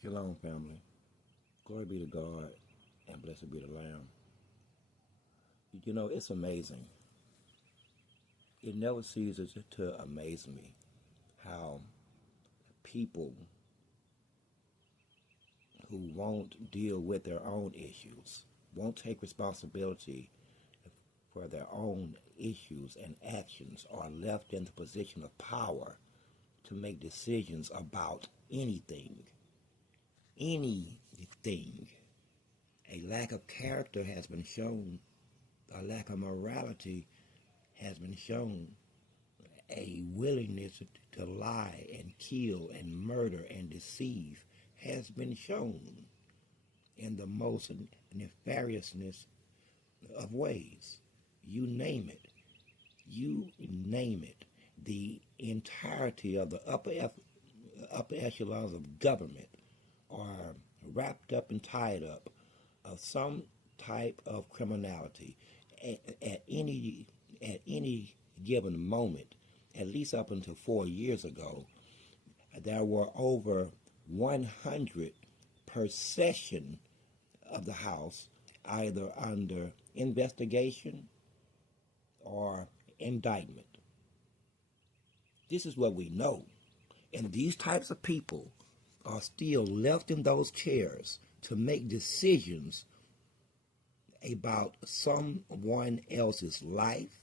Shalom, family. Glory be to God and blessed be the Lamb. You know, it's amazing. It never ceases to amaze me how people who won't deal with their own issues, won't take responsibility for their own issues and actions, are left in the position of power to make decisions about anything. Anything. A lack of character has been shown, a lack of morality has been shown, a willingness to lie and kill and murder and deceive has been shown in the most nefariousness of ways. You name it. You name it. The entirety of the upper echelons of government are wrapped up and tied up of some type of criminality at any given moment. At least up until 4 years ago, there were over 100 per session of the House either under investigation or indictment. This is what we know. And these types of people are still left in those chairs to make decisions about someone else's life,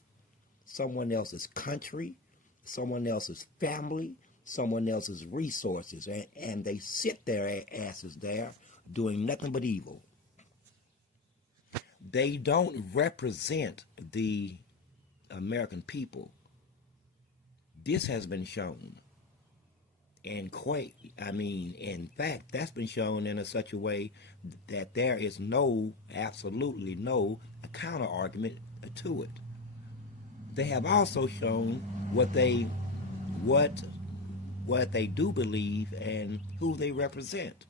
someone else's country, someone else's family, someone else's resources, and they sit their asses there doing nothing but evil. They don't represent the American people. This has been shown. And in fact, that's been shown in such a way that there is absolutely no counter argument to it. They have also shown what they do believe and who they represent.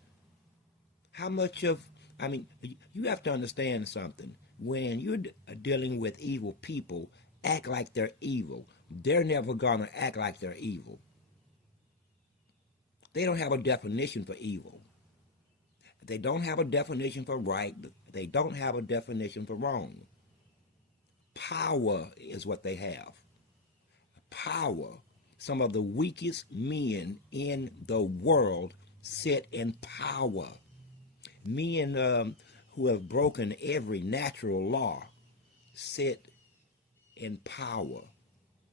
You have to understand something. When you're dealing with evil people, act like they're evil. They're never gonna act like they're evil. They don't have a definition for evil. They don't have a definition for right. They don't have a definition for wrong. Power is what they have. Power. Some of the weakest men in the world sit in power. Men who have broken every natural law sit in power.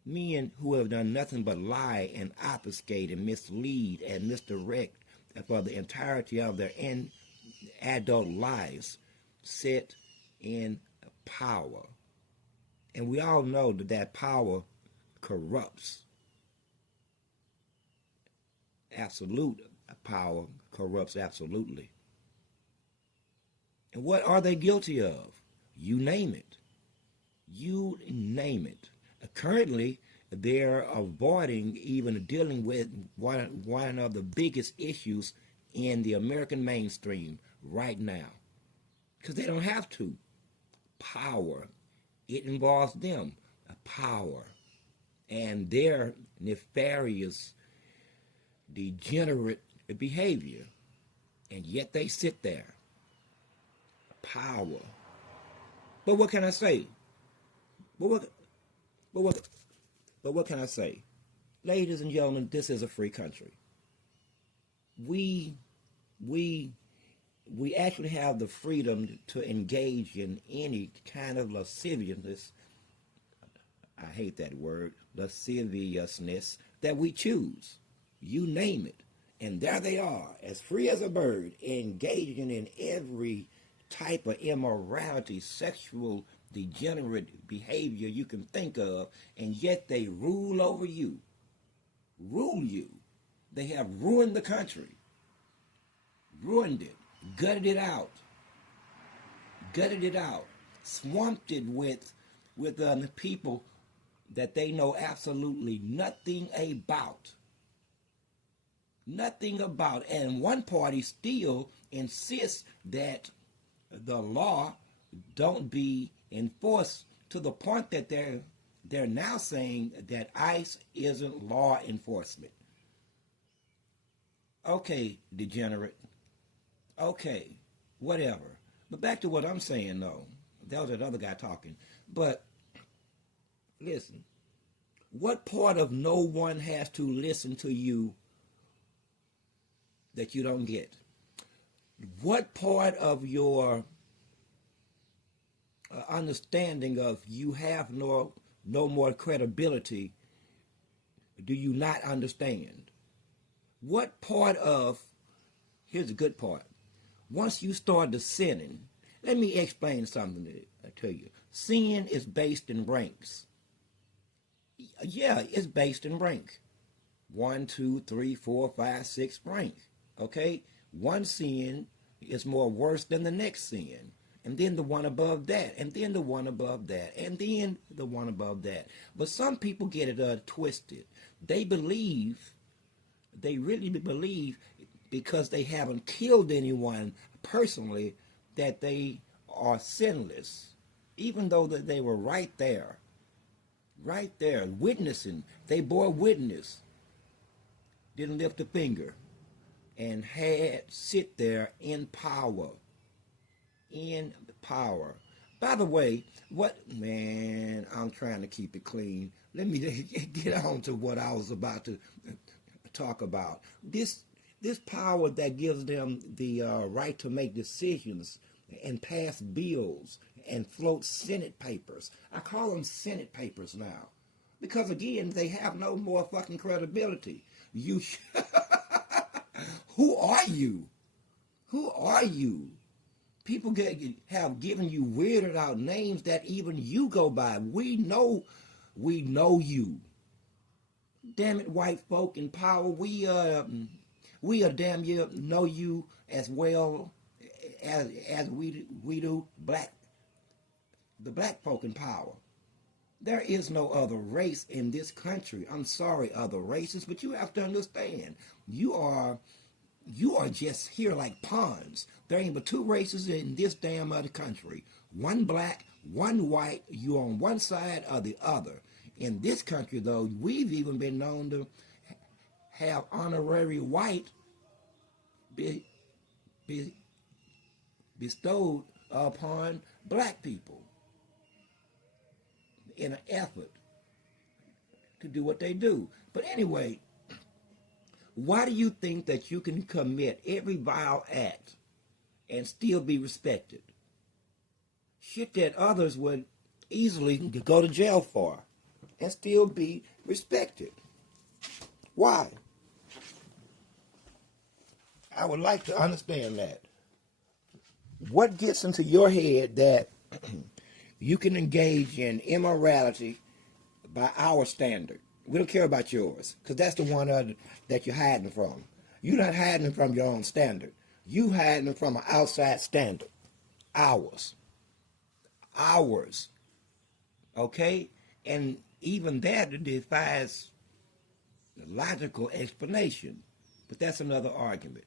Men who have done nothing but lie and obfuscate and mislead and misdirect for the entirety of their adult lives sit in power. And we all know that power corrupts. Absolute power corrupts absolutely. And what are they guilty of? You name it. You name it. Currently, they're avoiding even dealing with one of the biggest issues in the American mainstream right now. Because they don't have to. Power. It involves them. Power. And their nefarious, degenerate behavior. And yet they sit there. Power. But what can I say? But what can I say? Ladies and gentlemen, this is a free country. We actually have the freedom to engage in any kind of lasciviousness. I hate that word, lasciviousness, that we choose. You name it. And there they are, as free as a bird, engaging in every type of immorality, sexual degenerate behavior you can think of, and yet they rule over you. Rule you. They have ruined the country. Ruined it. Gutted it out. Gutted it out. Swamped it with people that they know absolutely nothing about. Nothing about. And one party still insists that the law don't be enforced, to the point that they're now saying that ICE isn't law enforcement. Okay, degenerate, Okay, whatever. But back to what I'm saying, though. That was that other guy talking. But listen, what part of no one has to listen to you that you don't get? What part of your understanding of you have no more credibility do you not understand? What part of, here's the good part, once you start the sinning, let me explain something to you. Sin is based in ranks. Yeah, it's based in rank. 1, 2, 3, 4, 5, 6 rank. Okay? One sin is more worse than the next sin. And then the one above that, and then the one above that, and then the one above that. But some people get it twisted. They really believe, because they haven't killed anyone personally, that they are sinless, even though that they were right there, witnessing. They bore witness, didn't lift a finger, and had sit there in power. In power. By the way, man, I'm trying to keep it clean. Let me get on to what I was about to talk about. This power that gives them the right to make decisions and pass bills and float Senate papers. I call them Senate papers now, because again, they have no more fucking credibility. You, who are you? Who are you? People have given you weirded out names that even you go by. We know you. Damn it, white folk in power. We damn you know you as well as we do the black folk in power. There is no other race in this country. I'm sorry, other races, but you have to understand, you are just here like pawns. There ain't but two races in this damn other country. One black, one white. You on one side or the other. In this country, though, we've even been known to have honorary white bestowed upon black people in an effort to do what they do. But anyway, why do you think that you can commit every vile act and still be respected? Shit that others would easily go to jail for and still be respected. Why? I would like to understand that. What gets into your head that you can engage in immorality by our standard? We don't care about yours, because that's the one that you're hiding from. You're not hiding from your own standard. You hiding from an outside standard. Ours. Okay? And even that defies logical explanation. But that's another argument.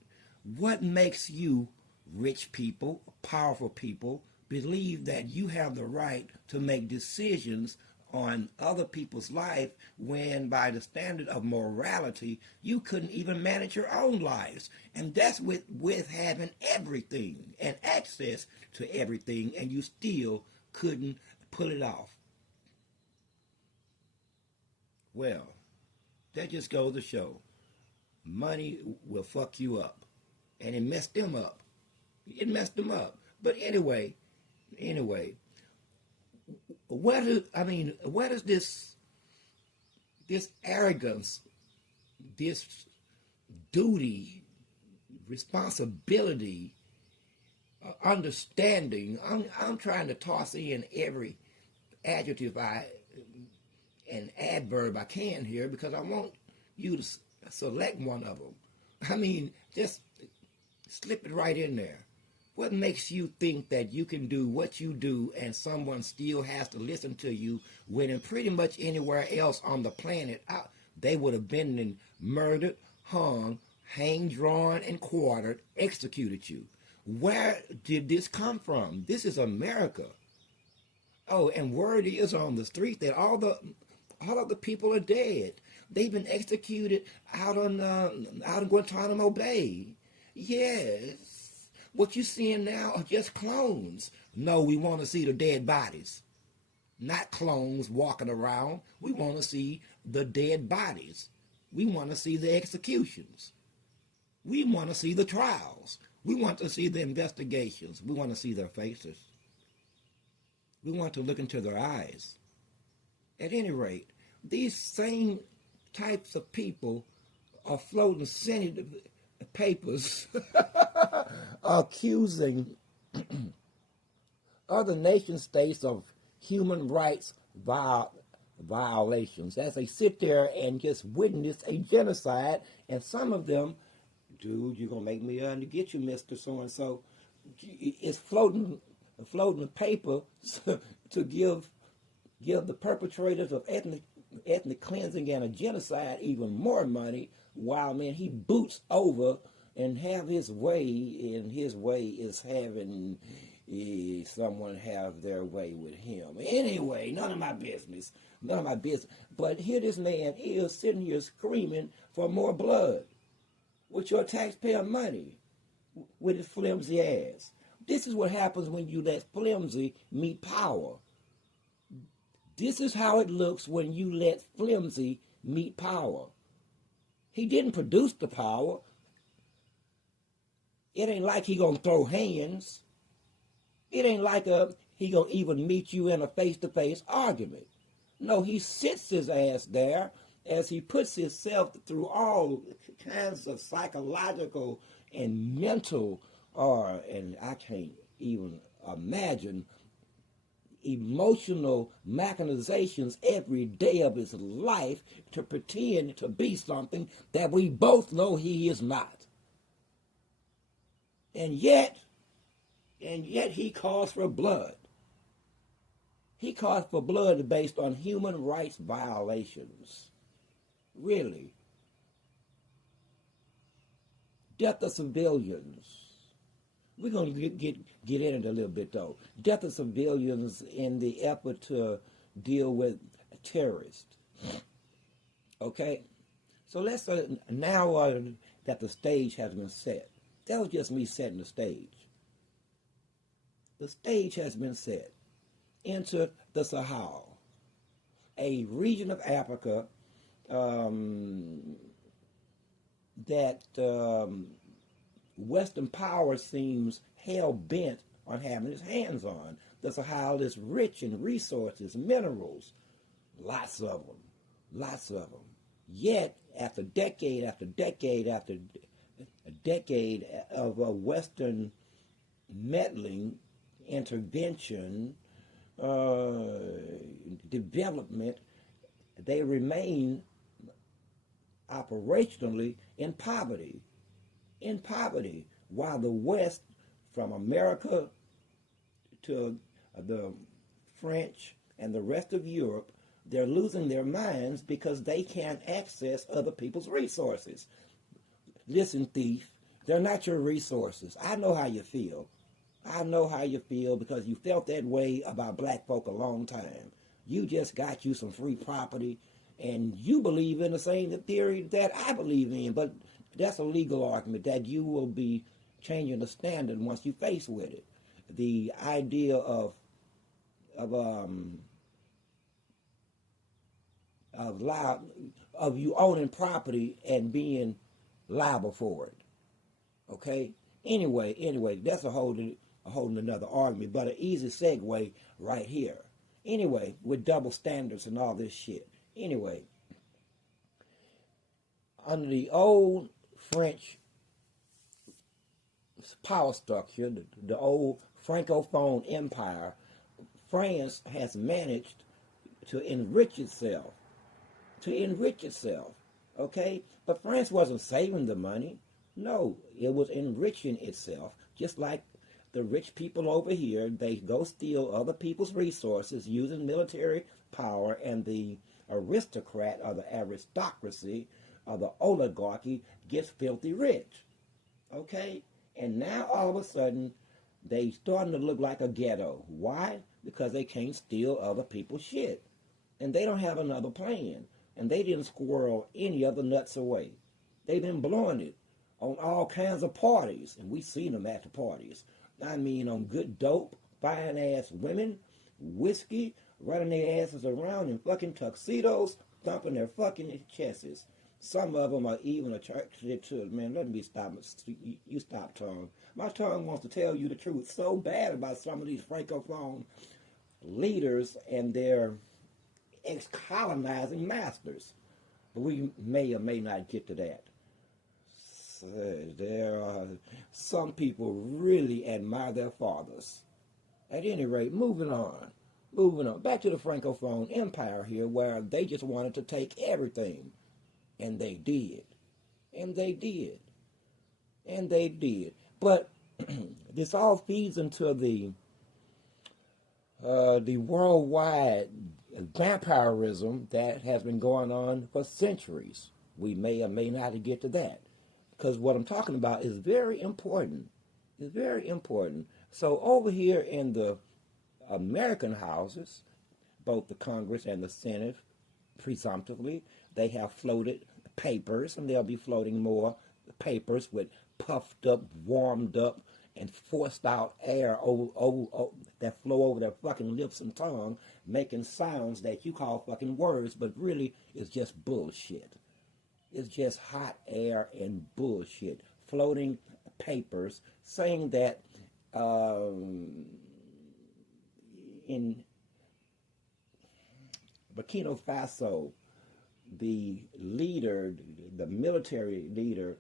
What makes you, rich people, powerful people, believe that you have the right to make decisions on other people's life when, by the standard of morality, you couldn't even manage your own lives? And that's with having everything and access to everything, and you still couldn't pull it off. Well, that just goes to show money will fuck you up. And it messed them up. It messed them up. But anyway, where does this arrogance, this duty, responsibility, understanding, I'm trying to toss in every adjective and adverb I can here, because I want you to select one of them. I mean, just slip it right in there. What makes you think that you can do what you do and someone still has to listen to you, when in pretty much anywhere else on the planet, they would have been murdered, hung, hanged, drawn, and quartered, executed you? Where did this come from? This is America. Oh, and word is on the street that all of the people are dead. They've been executed out in Guantanamo Bay. Yes. What you're seeing now are just clones. No, we want to see the dead bodies, not clones walking around. We want to see the dead bodies. We want to see the executions. We want to see the trials. We want to see the investigations. We want to see their faces. We want to look into their eyes. At any rate, these same types of people are floating Senate papers accusing other nation states of human rights violations as they sit there and just witness a genocide. And some of them, dude, you're going to make me get you, Mr. So-and-so, is floating a paper to give the perpetrators of ethnic cleansing and a genocide even more money, while, man, he boots over and have his way, and his way is having someone have their way with him. Anyway, none of my business. But here this man is sitting here screaming for more blood with your taxpayer money, with his flimsy ass. This is what happens when you let flimsy meet power. This is how it looks when you let flimsy meet power. He didn't produce the power. It ain't like he gonna throw hands. It ain't like he gonna even meet you in a face-to-face argument. No, he sits his ass there as he puts himself through all kinds of psychological and mental, and I can't even imagine, emotional machinations every day of his life to pretend to be something that we both know he is not. And yet he calls for blood. He calls for blood based on human rights violations. Really. Death of civilians. We're going to get into it a little bit, though. Death of civilians in the effort to deal with terrorists. Okay? So let's, now that the stage has been set. That was just me setting the stage. The stage has been set into the Sahel, a region of Africa that Western power seems hell-bent on having its hands on. The Sahel is rich in resources, minerals, lots of them. Yet, after decade after decade after a decade of Western meddling, intervention, development, they remain operationally in poverty, while the West, from America to the French and the rest of Europe, they're losing their minds because they can't access other people's resources. Listen, thief, they're not your resources. I know how you feel. Because you felt that way about black folk a long time. You just got you some free property, and you believe in the same theory that I believe in, but that's a legal argument that you will be changing the standard once you face with it. The idea of you owning property and being liable for it. Okay? Anyway, that's a whole another argument, but an easy segue right here. Anyway, with double standards and all this shit. Anyway, under the old French power structure, the old Francophone empire, France has managed to enrich itself. Okay? But France wasn't saving the money. No, it was enriching itself, just like the rich people over here. They go steal other people's resources using military power, and the aristocrat or the aristocracy or the oligarchy gets filthy rich. Okay? And now all of a sudden, they starting to look like a ghetto. Why? Because they can't steal other people's shit. And they don't have another plan. And they didn't squirrel any other nuts away. They've been blowing it. on all kinds of parties, and we seen them at the parties. I mean, on good dope, fine ass women, whiskey, running their asses around in fucking tuxedos, thumping their fucking chests. Some of them are even attracted to, man, let me stop. You stop, tongue. My tongue wants to tell you the truth so bad about some of these francophone leaders and their ex-colonizing masters. But we may or may not get to that. So there are some people really admire their fathers. At any rate, moving on. Back to the francophone empire here, where they just wanted to take everything. And they did. But this all feeds into the worldwide vampirism that has been going on for centuries. We may or may not get to that, because what I'm talking about is very important. It's very important. So over here in the American houses, both the Congress and the Senate, presumptively, they have floated papers, and they'll be floating more papers with puffed up, warmed up, and forced out air that flow over their fucking lips and tongue, making sounds that you call fucking words, but really it's just bullshit. It's just hot air and bullshit. Floating papers saying that in Burkina Faso, the leader, the military leader,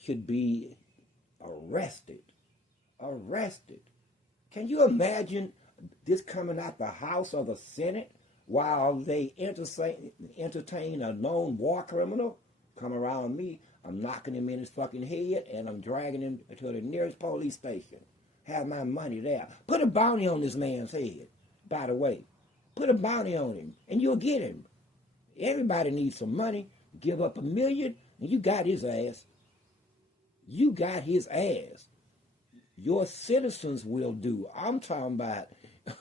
should be arrested. Can you imagine this coming out the House or the Senate while they entertain a known war criminal? Come around me, I'm knocking him in his fucking head, and I'm dragging him to the nearest police station. Have my money there. Put a bounty on this man's head, by the way. Put a bounty on him, and you'll get him. Everybody needs some money. Give up $1 million, and you got his ass. You got his ass. Your citizens will do. I'm talking about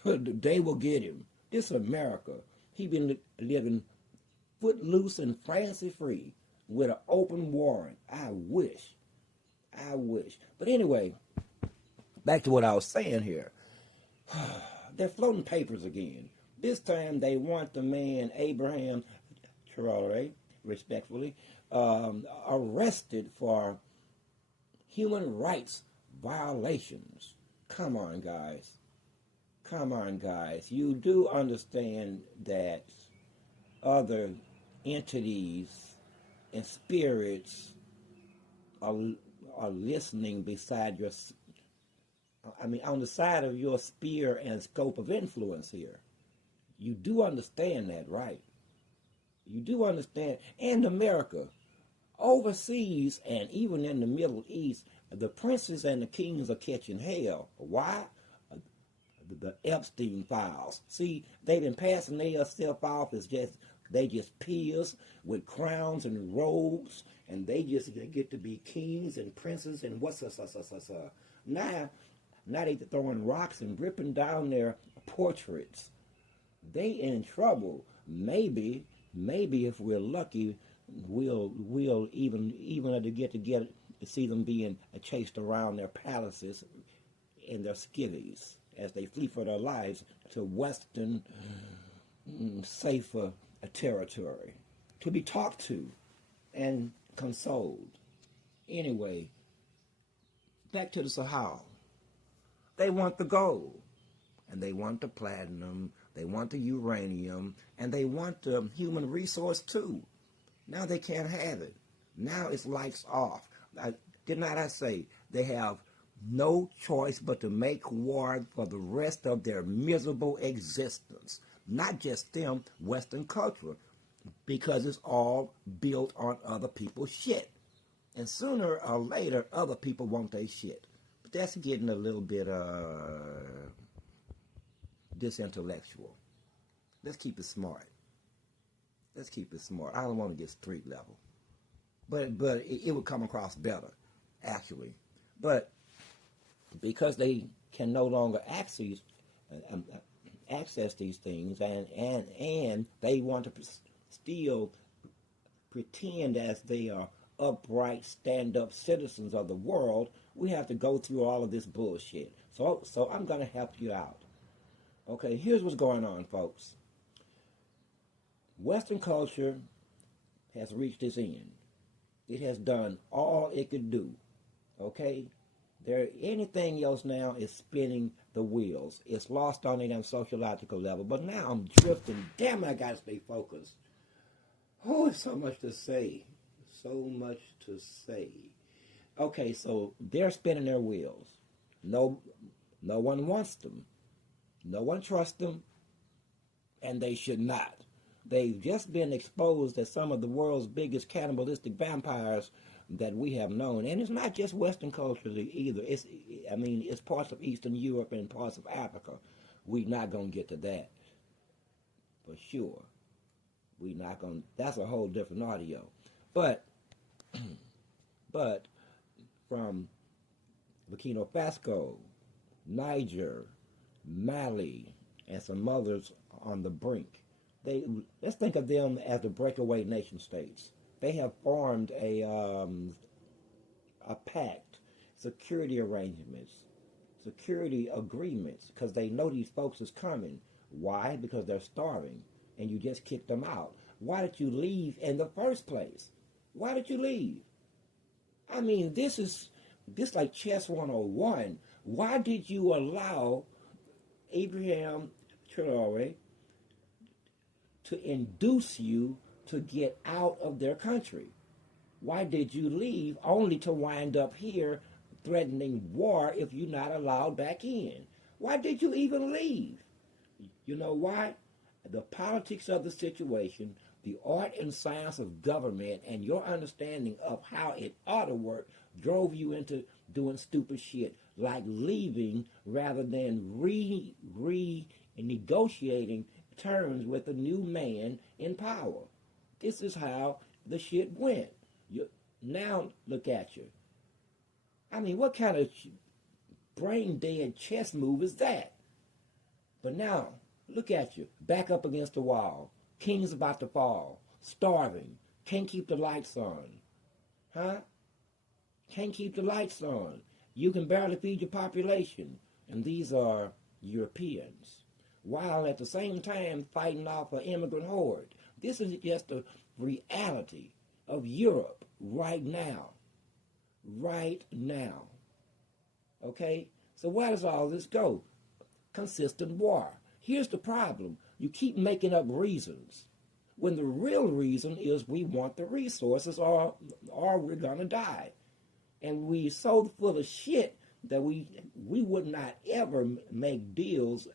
they will get him. This is America. He been living footloose and fancy free with an open warrant. I wish. But anyway, back to what I was saying here. They're floating papers again. This time they want the man Abraham Traore, respectfully, arrested for human rights violations. Come on, guys. You do understand that other entities and spirits are listening beside your, on the side of your sphere and scope of influence here. You do understand that, right? You do understand. And America, overseas and even in the Middle East, the princes and the kings are catching hell. Why? The Epstein files. See, they've been passing their stuff off as they just peers with crowns and robes, and they just get to be kings and princes and Now they throwing rocks and ripping down their portraits. They in trouble. Maybe if we're lucky, we'll even get to see them being chased around their palaces in their skivvies as they flee for their lives to Western, safer territory, to be talked to and consoled. Anyway, back to the Sahel. They want the gold, and they want the platinum, they want the uranium, and they want the human resource too. Now they can't have it. Now it's lights off. Did not I say they have no choice but to make war for the rest of their miserable existence? Not just them, Western culture, because it's all built on other people's shit. And sooner or later, other people want their shit. But that's getting a little bit disintellectual. Let's keep it smart. I don't want to get street level. But it would come across better, actually. But because they can no longer access these things, and they want to still pretend as they are upright, stand-up citizens of the world, we have to go through all of this bullshit. So I'm going to help you out. Okay, here's what's going on, folks. Western culture has reached its end. It has done all it could do. Okay? Anything else now is spinning the wheels. It's lost on it on sociological level. But now I'm drifting. Damn, I got to stay focused. Oh, there's so much to say. So much to say. Okay, so they're spinning their wheels. No one wants them. No one trusts them. And they should not. They've just been exposed as some of the world's biggest cannibalistic vampires that we have known. And it's not just Western culture either. It's parts of Eastern Europe and parts of Africa. We're not going to get to that. For sure. We're not going to, that's a whole different audio. But from Burkina Faso, Niger, Mali, and some others on the brink, let's think of them as the breakaway nation states. They have formed a pact, security arrangements, security agreements, because they know these folks is coming. Why? Because they're starving, and you just kicked them out. Why did you leave in the first place? Why did you leave? I mean, this like chess 101. Why did you allow Abraham Traore to induce you to get out of their country? Why did you leave only to wind up here threatening war if you're not allowed back in? Why did you even leave? You know why? The politics of the situation, the art and science of government, and your understanding of how it ought to work drove you into doing stupid shit like leaving rather than renegotiating terms with a new man in power. This is how the shit went. Now look at you. I mean, what kind of brain-dead chess move is that? But now, look at you. Back up against the wall. King's about to fall. Starving. Can't keep the lights on. Huh? Can't keep the lights on. You can barely feed your population. And these are Europeans. While at the same time fighting off an immigrant horde. This is just a reality of Europe right now. Right now. Okay? So where does all this go? Consistent war. Here's the problem. You keep making up reasons when the real reason is we want the resources or we're going to die. And we so full of shit that we would not ever make deals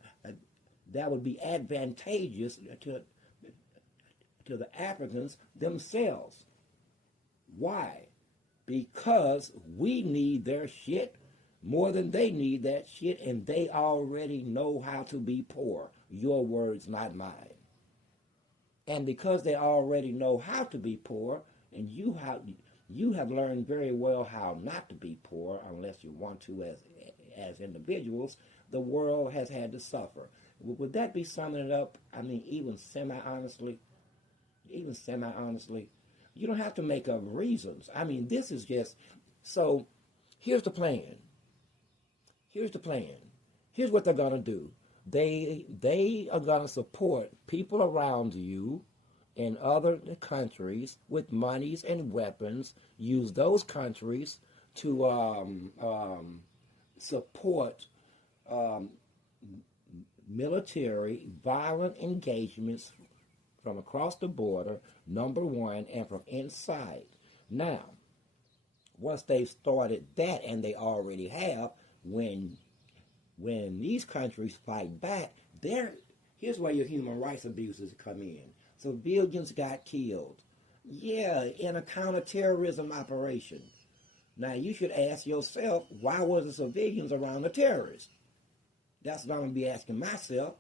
that would be advantageous to the Africans themselves. Why? Because we need their shit more than they need that shit, and they already know how to be poor. Your words, not mine. And because they already know how to be poor, and you have learned very well how not to be poor, unless you want to as individuals, the world has had to suffer. Would that be summing it up? I mean, even semi-honestly, you don't have to make up reasons. I mean, this is just, so here's the plan. Here's what they're going to do. They are going to support people around you in other countries with monies and weapons, use those countries to support military violent engagements from across the border, number one, and from inside. Now, once they've started that, and they already have, when these countries fight back, here's where your human rights abuses come in. Civilians got killed. Yeah, in a counterterrorism operation. Now, you should ask yourself, why was the civilians around the terrorists? That's what I'm going to be asking myself.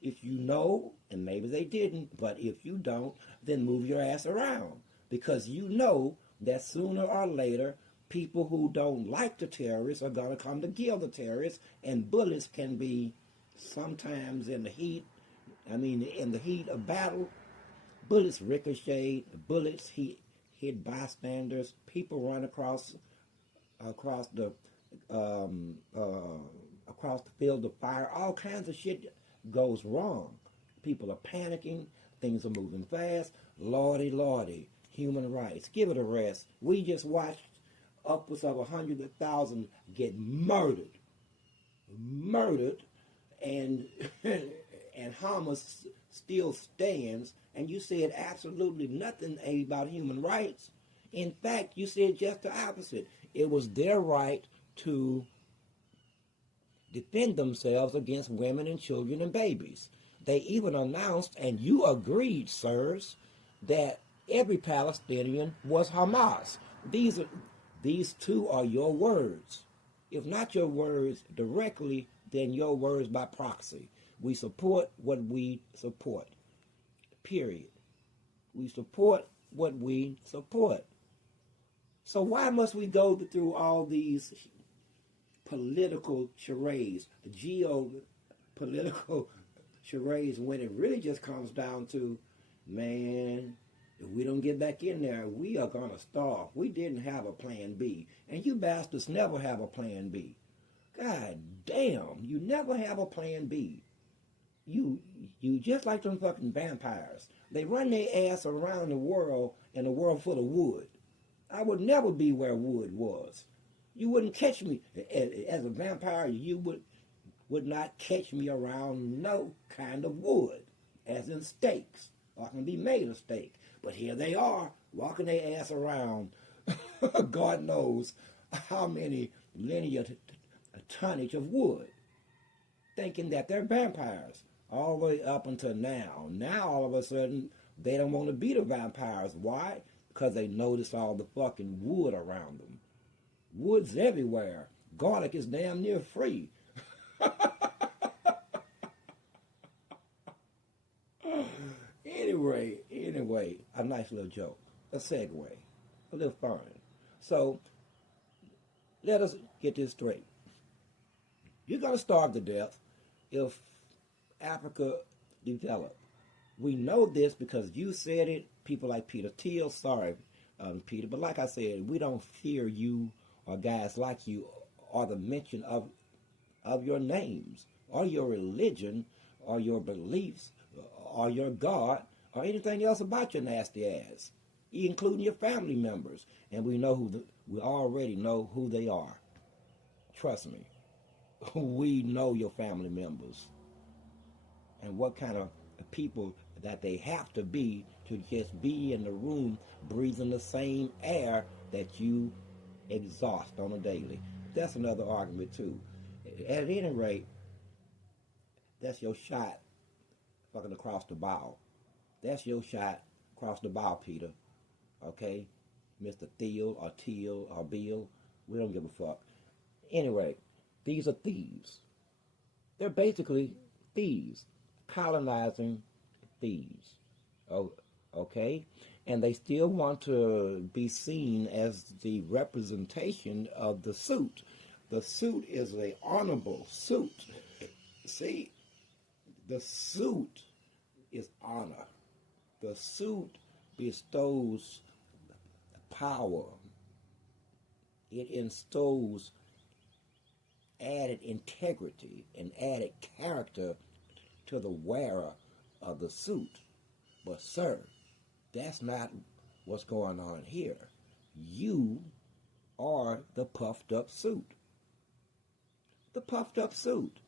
If you know, and maybe they didn't, but if you don't, then move your ass around. Because you know that sooner or later, people who don't like the terrorists are going to come to kill the terrorists, and bullets can be sometimes in the heat of battle, bullets ricochet, bullets hit bystanders, people run across the um, uh, across the field of fire. All kinds of shit goes wrong. People are panicking. Things are moving fast. Lordy, lordy, human rights. Give it a rest. We just watched upwards of 100,000 get murdered, and and Hamas still stands. And you said absolutely nothing about human rights. In fact, you said just the opposite. It was their right to defend themselves against women and children and babies. They even announced, and you agreed, sirs, that every Palestinian was Hamas. These two are your words. If not your words directly, then your words by proxy. We support what we support. Period. We support what we support. So why must we go through all these political charades, geopolitical charades, when it really just comes down to, man, if we don't get back in there, we are going to starve. We didn't have a plan B. And you bastards never have a plan B. God damn, you never have a plan B. You just like them fucking vampires. They run their ass around the world in a world full of wood. I would never be where wood was. You wouldn't catch me as a vampire. You would not catch me around no kind of wood, as in steaks. I can be made of steak. But here they are, walking their ass around, God knows how many linear tonnage of wood, thinking that they're vampires, all the way up until now. Now, all of a sudden, they don't want to be the vampires. Why? Because they notice all the fucking wood around them. Wood's everywhere. Garlic is damn near free. Anyway, a nice little joke, a segue, a little fun. So, let us get this straight. You're going to starve to death if Africa developed. We know this because you said it. People like Peter Thiel, sorry, Peter, but like I said, we don't fear you or guys like you or the mention of your names or your religion or your beliefs or your God or anything else about your nasty ass, including your family members. And we already know who they are. Trust me. We know your family members and what kind of people that they have to be to just be in the room breathing the same air that you exhaust on a daily. That's another argument too. At any rate, that's your shot fucking across the bow. That's your shot across the bow, Peter. Okay? Mr. Thiel or Teal or Bill. We don't give a fuck. Anyway, these are thieves. They're basically thieves. Colonizing thieves. Oh, okay? And they still want to be seen as the representation of the suit. The suit is an honorable suit. See, the suit is honor. The suit bestows power. It instills added integrity and added character to the wearer of the suit. But sir, that's not what's going on here. You are the puffed up suit. The puffed up suit.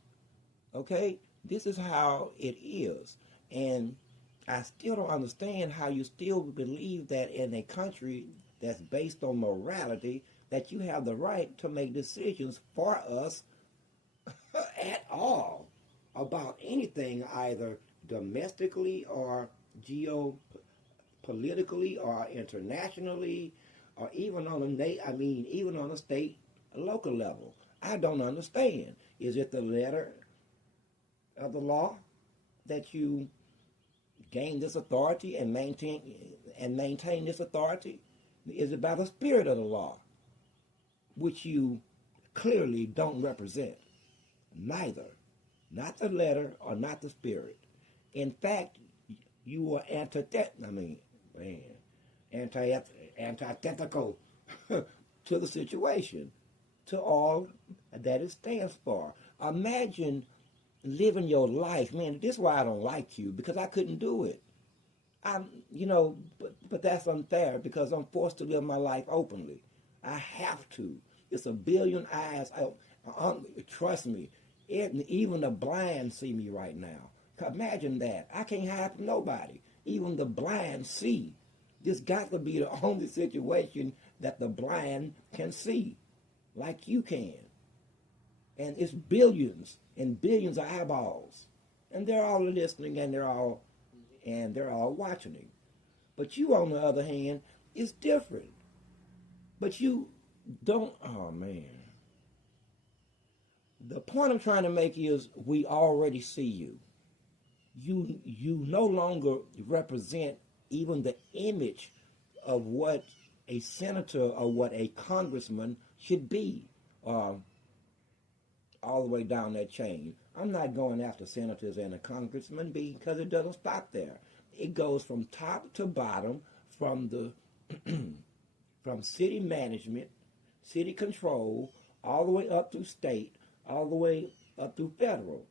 Okay? This is how it is. And I still don't understand how you still believe that in a country that's based on morality that you have the right to make decisions for us at all about anything, either domestically or geopolitically or internationally, or even on even on a state, local level. I don't understand. Is it the letter of the law that you gain this authority and maintain this authority? Is it by the spirit of the law, which you clearly don't represent? Neither. Not the letter or not the spirit. In fact, you are antithetical to the situation, to all that it stands for. Imagine living your life, man. This is why I don't like you, because I couldn't do it. But that's unfair because I'm forced to live my life openly. I have to. It's a billion eyes. Trust me, even the blind see me right now. Imagine that. I can't hide from nobody. Even the blind see. This got to be the only situation that the blind can see, like you can. And it's billions and billions of eyeballs, and they're all listening, and they're all watching him. But you, on the other hand, is different. But you don't. Oh man. The point I'm trying to make is we already see you. You no longer represent even the image of what a senator or what a congressman should be, all the way down that chain. I'm not going after senators and a congressman because it doesn't stop there. It goes from top to bottom, from the from city management, city control, all the way up to state, all the way up to federal.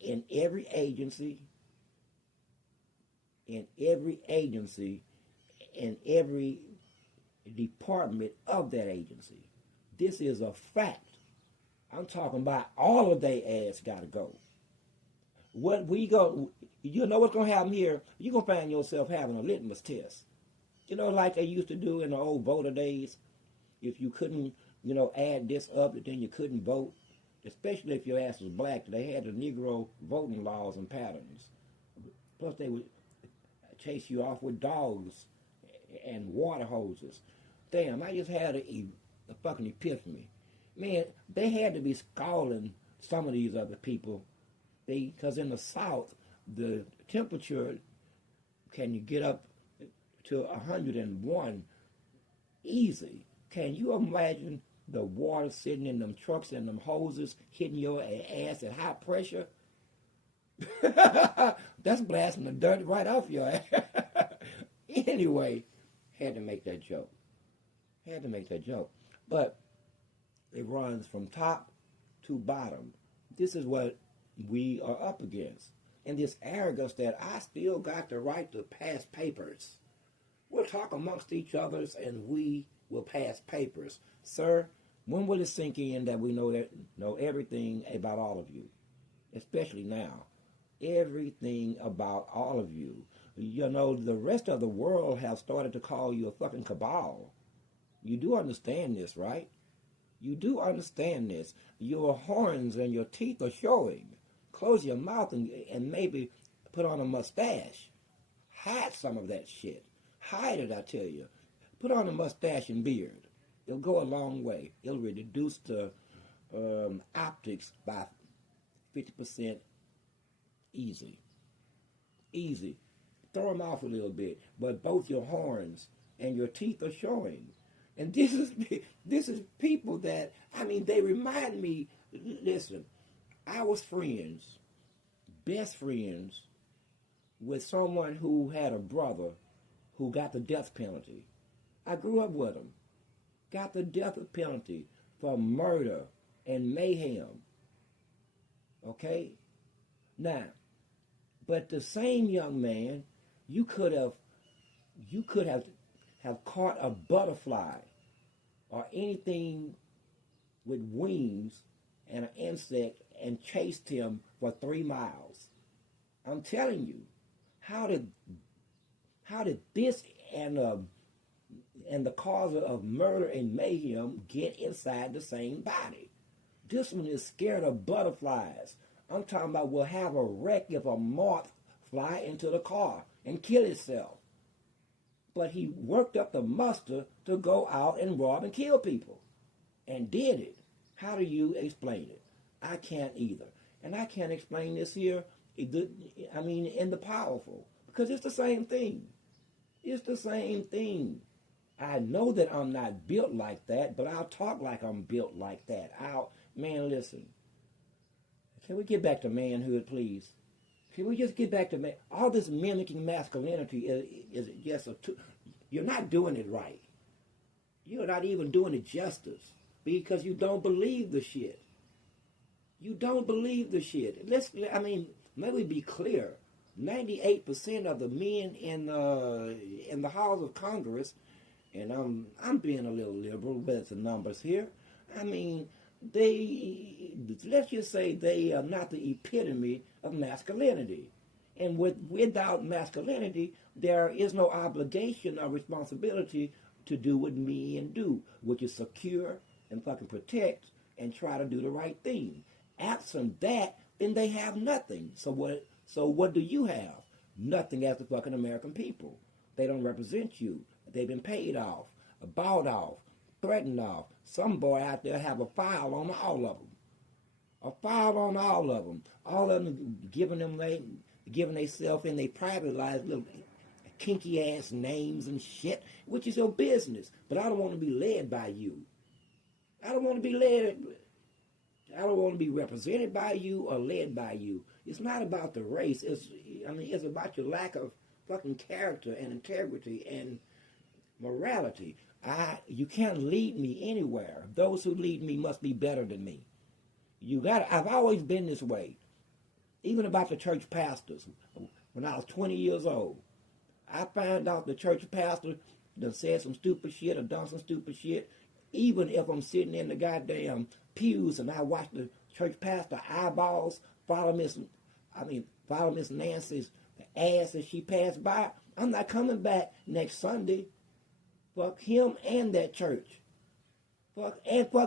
In every agency, in every department of that agency. This is a fact. I'm talking about all of their ass gotta go. What we go, you know what's gonna happen here? You're gonna find yourself having a litmus test. Like they used to do in the old voter days. If you couldn't, add this up, then you couldn't vote. Especially if your ass was black, they had the Negro voting laws and patterns. Plus, they would chase you off with dogs and water hoses. Damn, I just had a fucking epiphany. Man, they had to be scalding some of these other people. Because in the South, the temperature, can you get up to 101 easy? Can you imagine the water sitting in them trucks and them hoses hitting your ass at high pressure? That's blasting the dirt right off your ass. Anyway, had to make that joke. But it runs from top to bottom. This is what we are up against. And this arrogance that I still got the right to pass papers. We'll talk amongst each others and we will pass papers. Sir, when will it sink in that we know everything about all of you? Especially now. Everything about all of you. The rest of the world have started to call you a fucking cabal. You do understand this, right? You do understand this. Your horns and your teeth are showing. Close your mouth and maybe put on a mustache. Hide some of that shit. Hide it, I tell you. Put on a mustache and beard. It'll go a long way. It'll reduce the optics by 50% easy. Easy. Throw them off a little bit. But both your horns and your teeth are showing. And this is people that, they remind me, listen, I was friends, best friends, with someone who had a brother who got the death penalty. I grew up with him. Got the death penalty for murder and mayhem. Okay? Now, but the same young man, you could have caught a butterfly or anything with wings and an insect and chased him for 3 miles. I'm telling you, how did this and the cause of murder and mayhem get inside the same body? This one is scared of butterflies. I'm talking about will have a wreck if a moth fly into the car and kill itself. But he worked up the muster to go out and rob and kill people. And did it. How do you explain it? I can't either. And I can't explain this here, in the powerful. Because it's the same thing. It's the same thing. I know that I'm not built like that, but I'll talk like I'm built like that. Man, listen. Can we get back to manhood, please? Can we just get back to man? All this mimicking masculinity is just You're not doing it right. You're not even doing it justice because you don't believe the shit. You don't believe the shit. Let me be clear. 98% of the men in the halls of Congress, and I'm being a little liberal with the numbers here. Let's just say they are not the epitome of masculinity. And without masculinity, there is no obligation or responsibility to do what men do, which is secure and fucking protect and try to do the right thing. Absent that, then they have nothing. So what do you have? Nothing as the fucking American people. They don't represent you. They've been paid off, bought off, threatened off. Some boy out there have a file on all of them. A file on all of them. All of them giving themselves in their private lives little kinky ass names and shit, which is your business. But I don't want to be led by you. I don't want to be represented by you or led by you. It's not about the race. It's about your lack of fucking character and integrity and morality. You can't lead me anywhere. Those who lead me must be better than me. I've always been this way. Even about the church pastors. When I was 20 years old, I found out the church pastor done said some stupid shit or done some stupid shit. Even if I'm sitting in the goddamn pews and I watch the church pastor eyeballs follow Miss Nancy's ass as she passed by, I'm not coming back next Sunday. Fuck him and that church. Fuck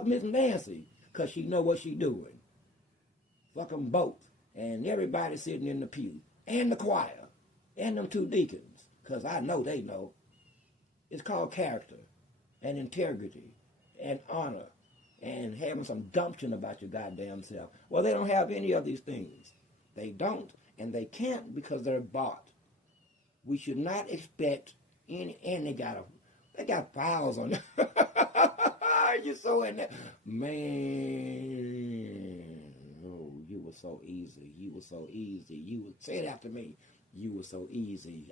Miss Nancy, because she know what she doing. Fuck them both. And everybody sitting in the pew. And the choir. And them two deacons. Because I know they know. It's called character. And integrity. And honor. And having some gumption about your goddamn self. Well, they don't have any of these things. They don't. And they can't because they're bought. We should not expect any... And they got files on them. You're so in there. Man... You were so easy. You were so easy. You would say it after me. You were so easy.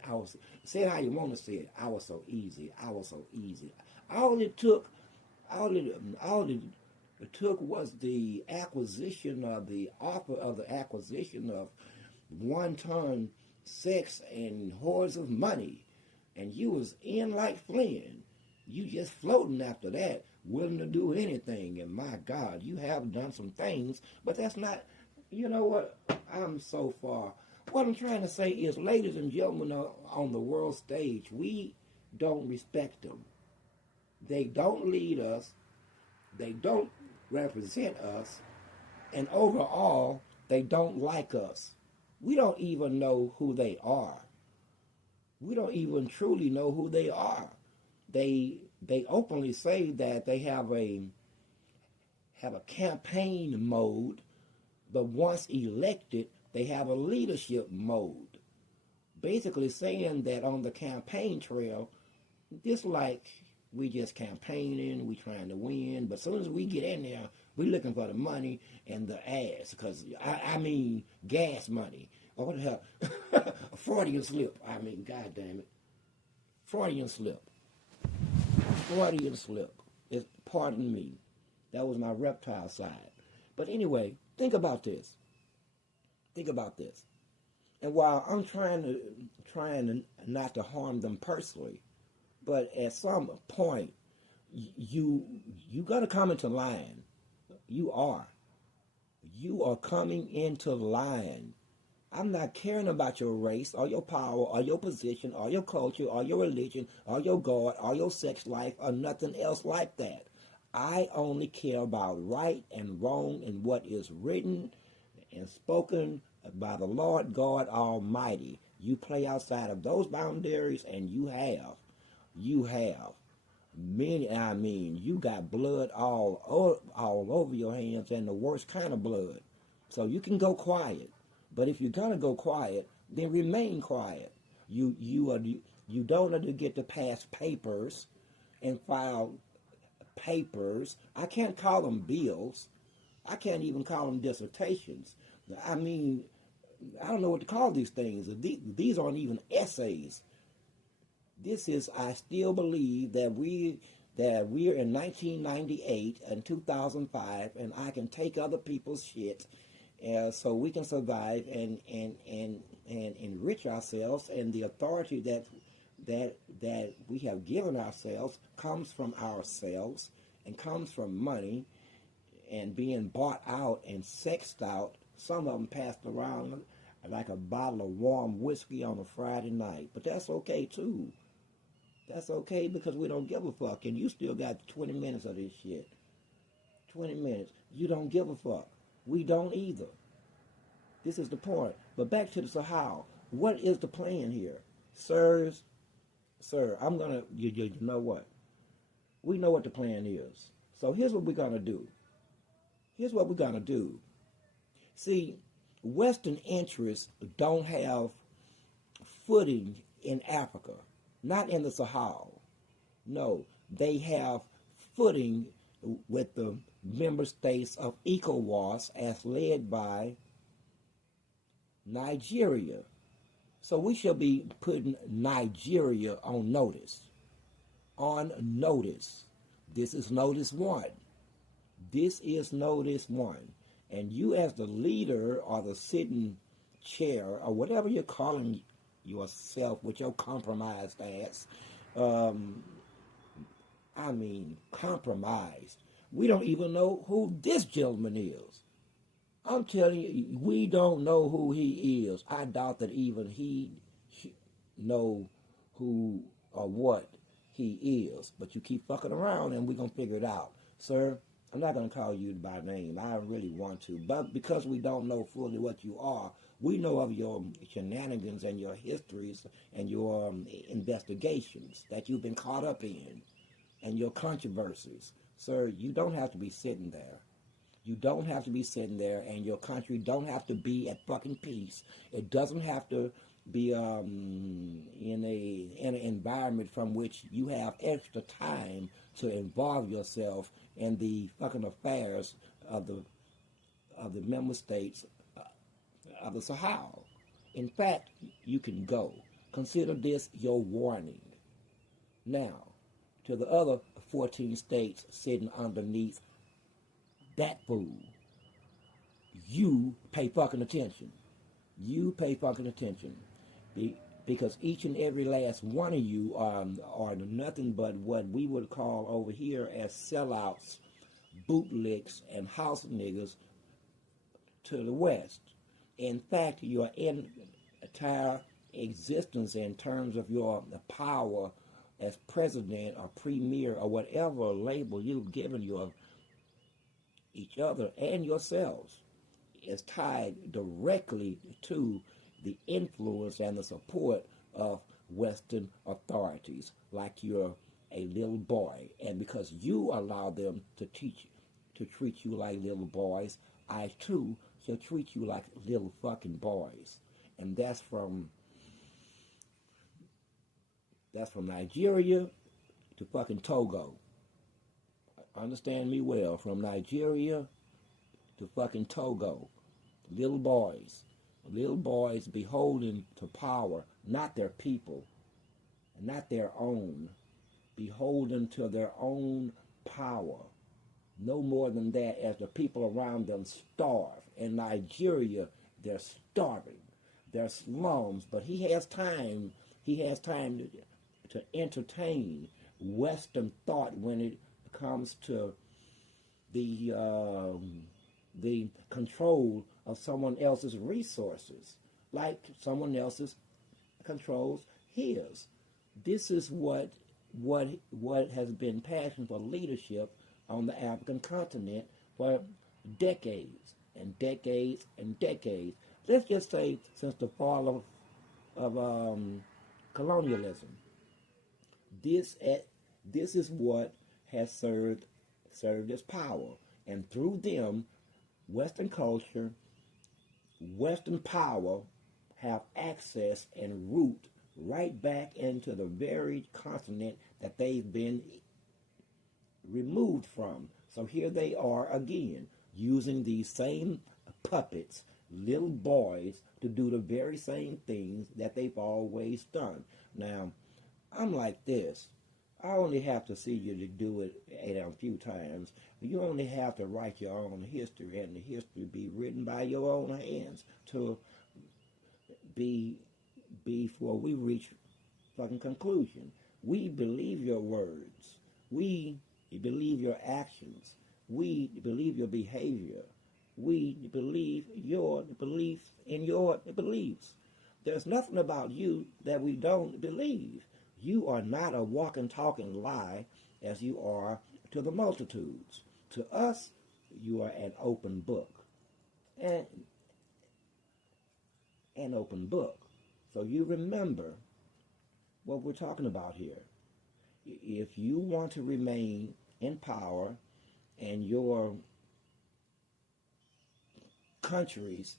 Say it how you want to say it. I was so easy. I was so easy. All it took was the acquisition of the offer of the acquisition of 1 ton sex and hordes of money, and you was in like Flynn. You just floating after that, willing to do anything. And my God, you have done some things, but that's not. You know what? I'm so far. What I'm trying to say is, ladies and gentlemen on the world stage, we don't respect them. They don't lead us. They don't represent us. And overall, they don't like us. We don't even know who they are. We don't even truly know who they are. They openly say that they have a campaign mode, but once elected, they have a leadership mode. Basically saying that on the campaign trail, just like we just campaigning, we trying to win, but as soon as we get in there, we looking for the money and the ass, because I mean gas money. Or what the hell? A Freudian slip. God damn it. Freudian slip. Freudian slip. Pardon me. That was my reptile side. But anyway, think about this. Think about this. And while I'm trying not to harm them personally, but at some point, you got to come into line. You are coming into line. I'm not caring about your race or your power or your position or your culture or your religion or your God or your sex life or nothing else like that. I only care about right and wrong and what is written and spoken by the Lord God Almighty. You play outside of those boundaries and you have. You got blood all over your hands, and the worst kind of blood. So you can go quiet. But if you're going to go quiet, then remain quiet. You don't get to pass papers and file papers. I can't call them bills. I can't even call them dissertations. I don't know what to call these things. These aren't even essays. This is, I still believe that we're in 1998 and 2005, and I can take other people's shit, so we can survive and enrich ourselves, and the authority that we have given ourselves comes from ourselves and comes from money and being bought out and sexed out. Some of them passed around like a bottle of warm whiskey on a Friday night. But that's okay too. That's okay because we don't give a fuck. And you still got 20 minutes of this shit. 20 minutes. You don't give a fuck. We don't either. This is the point. But back to the Sahel. What is the plan here? Sir, I'm going to, you know what? We know what the plan is. So here's what we're going to do. Here's what we're going to do. See, Western interests don't have footing in Africa, not in the Sahel. No, they have footing with the member states of ECOWAS as led by Nigeria. So we shall be putting Nigeria on notice. On notice. This is notice one. This is notice one. And you as the leader or the sitting chair or whatever you're calling yourself with your compromised ass, compromised. We don't even know who this gentleman is. I'm telling you, we don't know who he is. I doubt that even he know who or what he is. But you keep fucking around and we're going to figure it out. Sir, I'm not going to call you by name. I really want to. But because we don't know fully what you are, we know of your shenanigans and your histories and your investigations that you've been caught up in and your controversies. Sir, you don't have to be sitting there. You don't have to be sitting there, and your country don't have to be at fucking peace. It doesn't have to be in an environment from which you have extra time to involve yourself in the fucking affairs of the member states of the Sahel. In fact, you can go. Consider this your warning. Now, to the other 14 states sitting underneath that fool, you pay fucking attention. You pay fucking attention. Because each and every last one of you are nothing but what we would call over here as sellouts, bootlicks, and house niggas to the West. In fact, your entire existence in terms of your power as president or premier or whatever label you've given your each other and yourselves is tied directly to the influence and the support of Western authorities, like you're a little boy. And because you allow them to treat you like little boys, I too shall treat you like little fucking boys. And that's from Nigeria to fucking Togo. Understand me well, from Nigeria to fucking Togo. Little boys beholden to power, not their people, not their own, beholden to their own power. No more than that, as the people around them starve. In Nigeria, they're starving. They're slums, but he has time to entertain Western thought when it comes to the control of someone else's resources, like someone else's controls his. This is what has been passion for leadership on the African continent for decades and decades and decades. Let's just say since the fall of colonialism. This is what has served as power, and through them, Western culture, Western power have access and root right back into the very continent that they've been removed from. So here they are again, using these same puppets, little boys, to do the very same things that they've always done. Now, I'm like this. I only have to see you to do it a few times. You only have to write your own history, and the history be written by your own hands to be before we reach fucking conclusion. We believe your words. We believe your actions. We believe your behavior. We believe your beliefs in your beliefs. There's nothing about you that we don't believe. You are not a walking, talking lie as you are to the multitudes. To us, you are an open book. And an open book. So you remember what we're talking about here. If you want to remain in power and your countries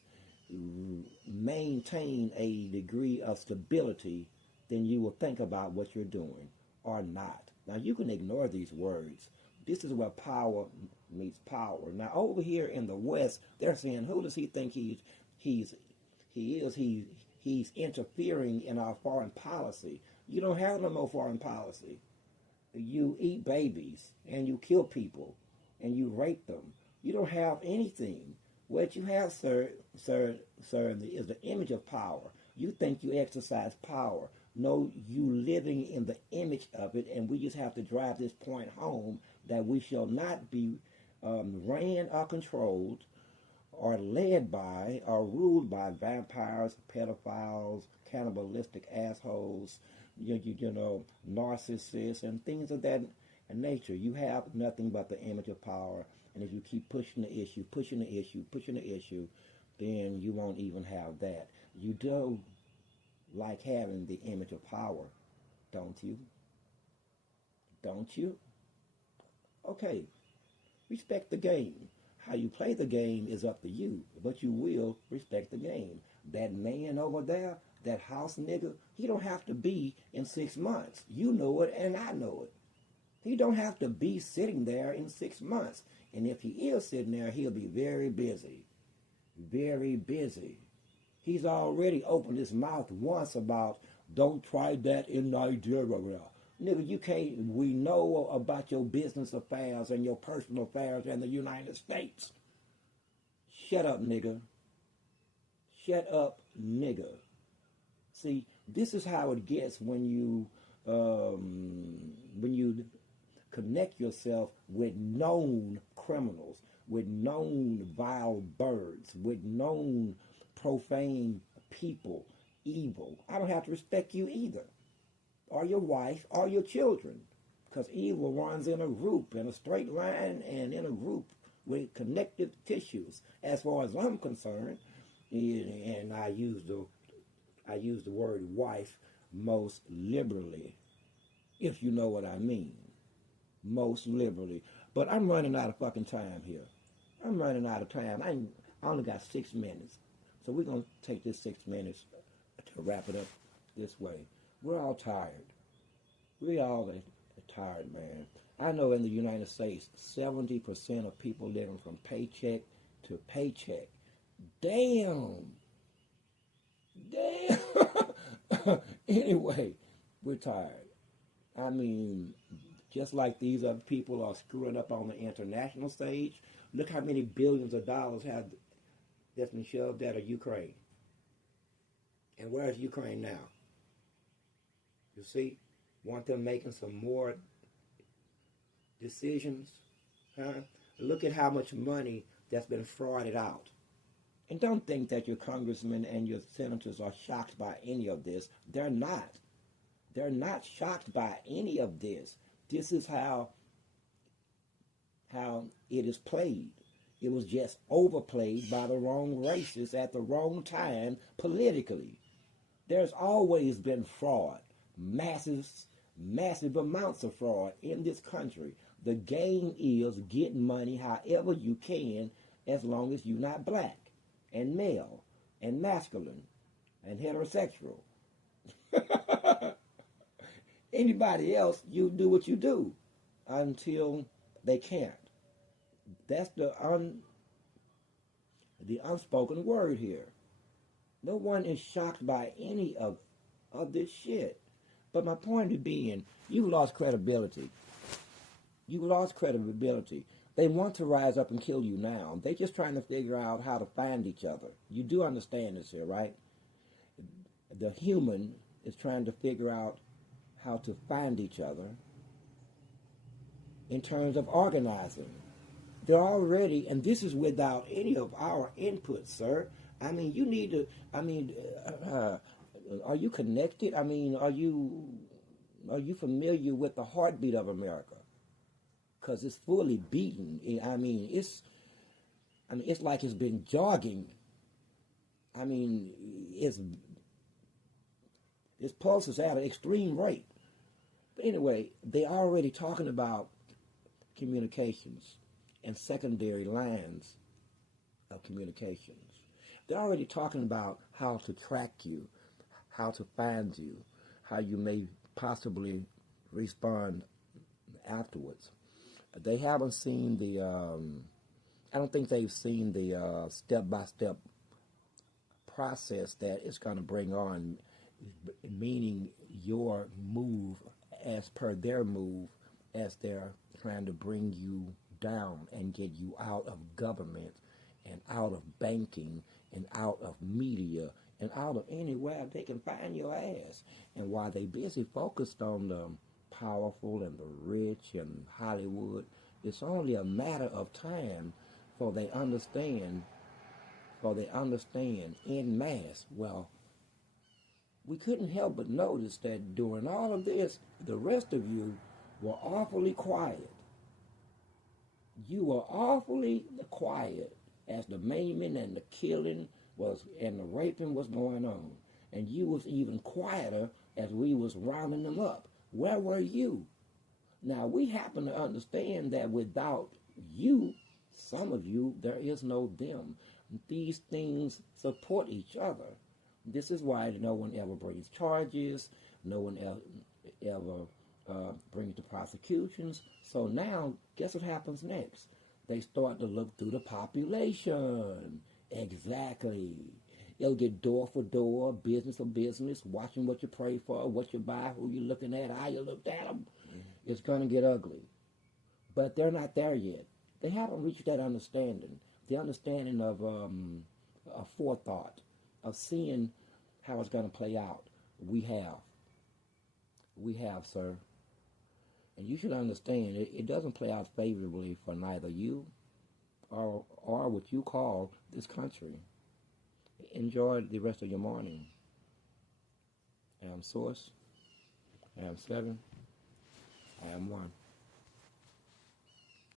maintain a degree of stability, then you will think about what you're doing or not. Now you can ignore these words. This is where power meets power. Now over here in the West, they're saying, who does he think he's interfering in our foreign policy? You don't have no more foreign policy. You eat babies and you kill people and you rape them. You don't have anything. What you have, sir, is the image of power. You think you exercise power. No, you living in the image of it, and we just have to drive this point home that we shall not be ran or controlled or led by or ruled by vampires, pedophiles, cannibalistic assholes, you know, narcissists, and things of that nature. You have nothing but the image of power. And if you keep pushing the issue, then you won't even have that. You do like having the image of power, don't you? Don't you? Okay, respect the game. How you play the game is up to you, but you will respect the game. That man over there, that house nigga, he don't have to be in 6 months. You know it and I know it. He don't have to be sitting there in 6 months. And if he is sitting there, he'll be very busy. Very busy. He's already opened his mouth once about, don't try that in Nigeria. Nigga, you can't, we know about your business affairs and your personal affairs in the United States. Shut up, nigga. Shut up, nigga. See, this is how it gets when you connect yourself with known criminals, with known vile birds, with known profane people, evil. I don't have to respect you either, or your wife, or your children, because evil runs in a group, in a straight line, and in a group with connective tissues. As far as I'm concerned, and I use the word wife most liberally, if you know what I mean. Most liberally. But I'm running out of fucking time here. I'm running out of time. I only got 6 minutes. So we're going to take this 6 minutes to wrap it up this way. We're all tired. We all are tired, man. I know in the United States, 70% of people living from paycheck to paycheck. Damn. Anyway, we're tired. I mean, just like these other people are screwing up on the international stage, look how many billions of dollars that's been shoved out of Ukraine. And where's Ukraine now? You see? Want them making some more decisions? Huh? Look at how much money that's been frauded out. And don't think that your congressmen and your senators are shocked by any of this. They're not. They're not shocked by any of this. This is how it is played. It was just overplayed by the wrong races at the wrong time politically. There's always been fraud, massive amounts of fraud in this country. The game is get money however you can, as long as you're not black and male and masculine and heterosexual. Anybody else, you do what you do until they can't. That's the unspoken word here. No one is shocked by any of this shit. But my point being, you lost credibility. You lost credibility. They want to rise up and kill you now. They're just trying to figure out how to find each other. You do understand this here, right? The human is trying to figure out how to find each other in terms of organizing. They're already, and this is without any of our input, sir. I mean, you need to, are you connected? I mean, are you familiar with the heartbeat of America? Because it's fully beaten. It's like it's been jogging. I mean, its pulse is at an extreme rate. But anyway, they're already talking about communications and secondary lines of communications. They're already talking about how to track you, how to find you, how you may possibly respond afterwards. They haven't seen the, I don't think they've seen the step-by-step process that it's going to bring on, meaning your move as per their move, as they're trying to bring you down and get you out of government and out of banking and out of media and out of anywhere they can find your ass. And while they busy focused on the powerful and the rich and Hollywood, it's only a matter of time for they understand en masse. Well, we couldn't help but notice that during all of this, the rest of you were awfully quiet. You were awfully quiet as the maiming and the killing was and the raping was going on. And you was even quieter as we was rounding them up. Where were you? Now, we happen to understand that without you, some of you, there is no them. These things support each other. This is why no one ever brings charges, no one ever brings the prosecutions. So now, guess what happens next? They start to look through the population. Exactly. They'll get door for door, business for business, watching what you pray for, what you buy, who you're looking at, how you looked at them. It's going to get ugly. But they're not there yet. They haven't reached that understanding. The understanding of a forethought, of seeing how it's going to play out. We have. We have, sir. And you should understand, it doesn't play out favorably for neither you or what you call this country. Enjoy the rest of your morning. I am Source. I am 7. I am 1.